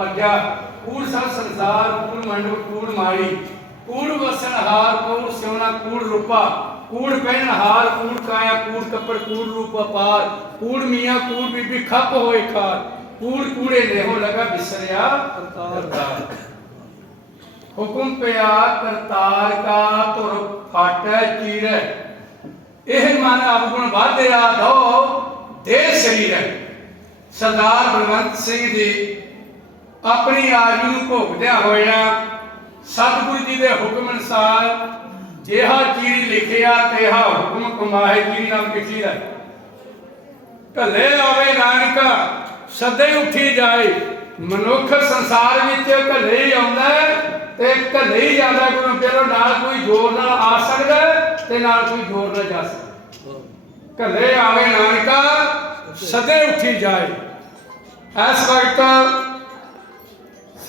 ਪਰਜਾ, ਕੂੜ ਸਭ ਸੰਸਾਰ, ਕੂੜ ਮੰਡਪ ਕੂੜ ਮਾਰੀ ਕੂੜ ਵਸਣ ਹਾਰ, ਕੂੜ ਸਿਉਣਾ, ਕੂੜ ਰੂਪਾ। ਕੂੜ ਪਹਿਨ ਹਾਰ, ਕੂੜ ਕਾਇਆ, ਕੂੜ ਕੱਪੜ, ਕੂੜ ਰੂਪ ਅਪਾਰ। ਕੂੜ ਮੀਆਂ, ਕੂੜ ਬੀਬੀ ਖੱਪ ਹੋਏ ਖਾਰ। ਕੂੜ ਕੂੜੇ ਨੇਹੋ ਲਗਾ ਬਿਸਰਿਆ ਕਰਤਾਰ। ਹੁਕਮ ਪਿਆ ਕਰਤਾਰ ਕਾ ਤੁਰ ਫਾਟੈ ਚੀਰੈ। ਇਹ ਮਨ ਅਵਗੁਣ ਵਾਧਿਆ ਧੋ ਦੇ ਸਰੀਰ। ਸਰਦਾਰ ਬਲਵੰਤ ਸਿੰਘ ਦੀ ਆਪਣੀ ਆਰਜ਼ੂ ਨੂੰ ਭੋਗਦਿਆਂ ਹੋਇਆ ਸਤਿਗੁਰੂ ਜੀ ਦੇ ਹੁਕਮ ਅਨੁਸਾਰ ਜਿਹਾ ਚੀਰੀ ਲਿਖਿਆ, ਤੇਹਾ ਹੁਕਮ ਕਮਾਏ ਜੀ ਨਾਮ ਕਿਛੀ ਦਾ ਕੱਲੇ ਆਵੇ ਨਾਨਕਾ, ਸਦੇ ਉੱਠੀ ਜਾਏ। ਮਨੁੱਖ ਸੰਸਾਰ ਵਿੱਚ ਕੱਲੇ ਹੀ ਆਉਂਦਾ ਤੇ ਕੱਲੇ ਹੀ ਜਾਂਦਾ ਕੋਈ ਫਿਰ ਨਾਲ ਕੋਈ ਜ਼ੋਰ ਨਾਲ ਆ ਸਕਦਾ ਤੇ ਨਾਲ ਕੋਈ ਜ਼ੋਰ ਨਾਲ ਜਾ ਸਕਦਾ। ਕੱਲੇ ਆਵੇ ਨਾਨਕਾ, ਸਦੇ ਉੱਠੀ ਜਾਏ। ਇਸ ਵਕਤ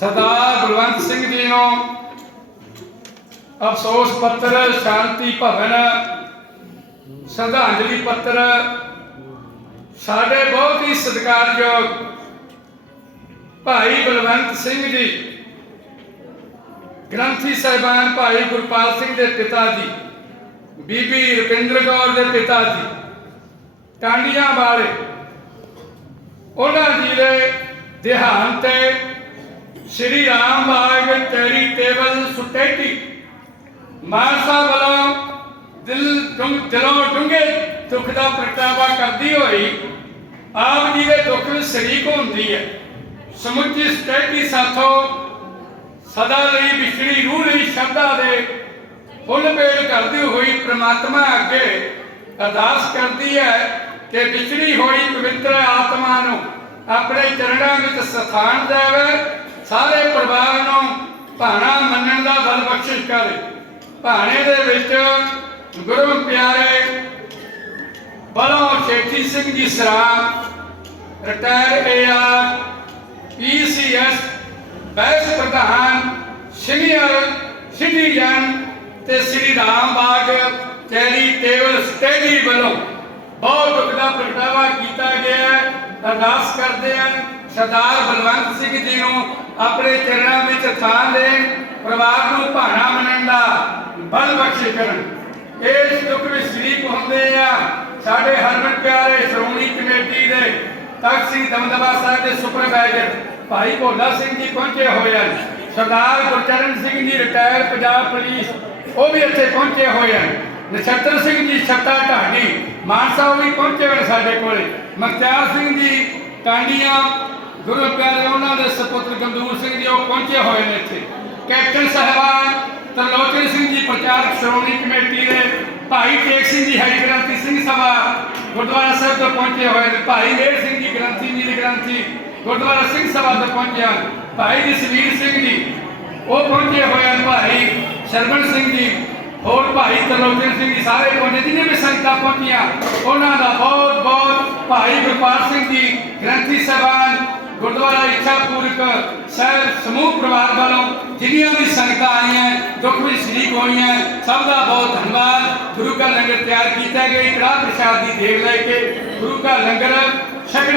ਸਰਦਾਰ ਬਲਵੰਤ ਸਿੰਘ ਜੀ ਨੂੰ ਅਫਸੋਸ ਪੱਤਰ, ਸ਼ਾਂਤੀ ਭਵਨ, ਸ਼ਰਧਾਂਜਲੀ ਪੱਤਰ, ਸਾਡੇ ਬਹੁਤ ਹੀ ਸਤਿਕਾਰਯੋਗ ਭਾਈ ਬਲਵੰਤ ਸਿੰਘ ਜੀ, ਗ੍ਰੰਥੀ ਸਾਹਿਬਾਨ ਭਾਈ ਗੁਰਪਾਲ ਸਿੰਘ ਦੇ ਪਿਤਾ ਜੀ, ਬੀਬੀ ਰੁਪਿੰਦਰ ਕੌਰ ਦੇ ਪਿਤਾ ਜੀ, ਟਾਂਡੀਆਂ ਵਾਲੇ, ਉਹਨਾਂ ਜੀ ਦੇ ਦੇਹਾਂਤ ਤੇ ਸ਼੍ਰੀ ਰਾਮ ਬਾਗ ਚੈਰੀਟੇਬਲ ਸੁਸਾਇਟੀ ਮਾਨਸਾ ਵੱਲੋਂ ਦਿਲ ਡੂੰਘ ਦਿਲੋਂ ਡੂੰਘੇ ਦੁੱਖ ਦਾ ਪ੍ਰਗਟਾਵਾ ਕਰਦੀ ਹੋਈ ਆਪ ਜੀ ਦੇ ਦੁੱਖ ਵਿੱਚ ਸ਼ਰੀਕ ਹੁੰਦੀ ਹੈ। ਸਮੁੱਚੀ ਸੁਸਾਇਟੀ ਸਾਥੋਂ ਸਦਾ ਲਈ ਵਿਛੜੀ ਰੂਹ ਲਈ ਸ਼ਬਦਾਂ ਦੇ ਫੁੱਲ ਪੇੜ ਕਰਦੀ ਹੋਈ ਪ੍ਰਮਾਤਮਾ ਅੱਗੇ ਅਰਦਾਸ ਕਰਦੀ ਹੈ ਕਿ ਵਿਛੜੀ ਹੋਈ ਪਵਿੱਤਰ ਆਤਮਾ ਨੂੰ ਆਪਣੇ ਚਰਨਾਂ ਵਿੱਚ ਸਥਾਨ ਦੇਵੇ। ਸਾਰੇ ਪਰਿਵਾਰ ਨੂੰ ਭਾਣਾ ਮੰਨਣ ਦਾ ਬਲ ਬਖਸ਼ਿਸ਼ ਕਰੇ। ਭਾਣੇ ਦੇ ਵਿੱਚ ਗੁਰੂ ਪਿਆਰੇ ਬਲੋ ਸ਼ੇਠੀ ਸਿੰਘ ਜੀ ਸਰਾਮ ਰਿਟਾਇਰ ਏਆਰ ਪੀਸੀਐਸ ਬੈਸ ਪ੍ਰਧਾਨ, ਸੀਨੀਅਰ ਸਿਟੀਜ਼ਨ ਤੇ ਸ੍ਰੀ ਰਾਮ ਬਾਗ ਚੈਰੀਟੇਬਲ ਸਟੇਡੀ ਵੱਲੋਂ ਬਹੁਤ ਦੁੱਖ ਪ੍ਰਗਟਾਵਾ ਅਰਦਾਸ ਕਰਦੇ ਹਨ ਸਰਦਾਰ ਬਲਵੰਤ ਸਿੰਘ ਜੀ ਨੂੰ ਆਪਣੇ ਚਰਨਾਂ ਵਿੱਚ ਥਾਂ ਦੇਣ, ਪਰਿਵਾਰ ਨੂੰ ਭਾਣਾ ਮੰਨਣ ਦਾ ਬਲ ਬਖਸ਼ੇ ਕਰਨ। ਇਸ ਦੁੱਖ ਵਿੱਚ ਸ਼ਰੀਕ ਹੁੰਦੇ ਆ ਸਾਡੇ ਹਰਮਨ ਪਿਆਰੇ ਸ਼੍ਰੋਮਣੀ ਕਮੇਟੀ ਦੇ ਤਖਤ ਸ੍ਰੀ ਦਮਦਮਾ ਸਾਹਿਬ ਦੇ ਸੁਪਰਵਾਈਜ਼ਰ ਭਾਈ ਭੋਲਾ ਸਿੰਘ ਜੀ ਪਹੁੰਚੇ ਹੋਏ ਹਨ। ਸਰਦਾਰ ਗੁਰਚਰਨ ਸਿੰਘ ਜੀ ਰਿਟਾਇਰ ਪੰਜਾਬ ਪੁਲਿਸ ਉਹ ਵੀ ਇੱਥੇ ਪਹੁੰਚੇ ਹੋਏ ਹਨ। ਨਛੱਤਰ ਸਿੰਘ ਜੀ ਛੱਤਾ ਢਾਡੀ ਮਾਨਸਾ ਉਹ ਵੀ ਪਹੁੰਚੇ ਹੋਏ ਸਾਡੇ ਕੋਲੇ। ਮਖਤਿਆਰ ਸਿੰਘ ਜੀ, ਟਾਂਡੀਆਂ, ਗੁਰੂ ਪਿਆਰੇ ਉਹਨਾਂ ਦੇ ਸਪੁੱਤਰ ਗੰਦੂਰ ਸਿੰਘ ਜੀ, ਉਹ ਪਹੁੰਚੇ ਹੋਏ ਨੇ ਇੱਥੇ। ਕੈਪਟਨ ਸਾਹਿਬਾਨ ਤਰਲੋਚਨ ਸਿੰਘ ਜੀ ਪ੍ਰਚਾਰਕ ਸ਼੍ਰੋਮਣੀ ਕਮੇਟੀ ਦੇ ਭਾਈ ਟੇਕ ਸਿੰਘ ਜੀ ਹਰੀ ਗ੍ਰੰਥੀ ਸਿੰਘ ਸਭਾ, ਗੁਰਦੁਆਰਾ ਸਾਹਿਬ ਤੋਂ ਪਹੁੰਚੇ ਹੋਏ ਨੇ। ਭਾਈ ਮੇਰ ਸਿੰਘ ਜੀ, ਗ੍ਰੰਥੀ ਨੀਲ ਗ੍ਰੰਥੀ ਗੁਰਦੁਆਰਾ ਸਿੰਘ ਸਭਾ ਤੋਂ ਪਹੁੰਚੇ ਹਨ। ਭਾਈ ਜਸਵੀਰ ਸਿੰਘ ਜੀ, ਉਹ ਪਹੁੰਚੇ ਹੋਏ ਹਨ। ਭਾਈ ਸ਼ਰਮਨ ਸਿੰਘ ਜੀ ਹੋਰ ਭਾਈ ਤਰਲੋਚਨ ਸਿੰਘ ਜੀ ਸਾਰੇ ਪਹੁੰਚੇ ਜਿੰਨੇ ਵੀ ਸੰਗਤਾਂ ਪਹੁੰਚੀਆਂ, ਉਹਨਾਂ ਦਾ ਬਹੁਤ ਬਹੁਤ ਭਾਈ ਗੁਰਪਾਲ ਸਿੰਘ ਜੀ, ਗ੍ਰੰਥੀ ਸਾਹਿਬਾਨ, ਗੁਰਦੁਆਰਾ ਇੱਛਾ ਪੂਰਕ ਸਾਹਿਬ ਸਮੂਹ ਪਰਿਵਾਰ ਵੱਲੋਂ ਜਿੰਨੀਆਂ ਵੀ ਸੰਗਤਾਂ ਆਈਆਂ, ਦੁੱਖ ਵੀ ਸ਼ਰੀਕ ਹੋਈਆਂ, ਸਭ ਦਾ ਬਹੁਤ ਧੰਨਵਾਦ। ਗੁਰੂ ਕਾ ਲੰਗਰ ਤਿਆਰ ਕੀਤਾ ਗਿਆ, ਕੜਾਹ ਪ੍ਰਸ਼ਾਦ ਦੀ ਦੇਗ ਲੈ ਕੇ ਗੁਰੂ ਕਾ ਲੰਗਰ ਛਕਣਾ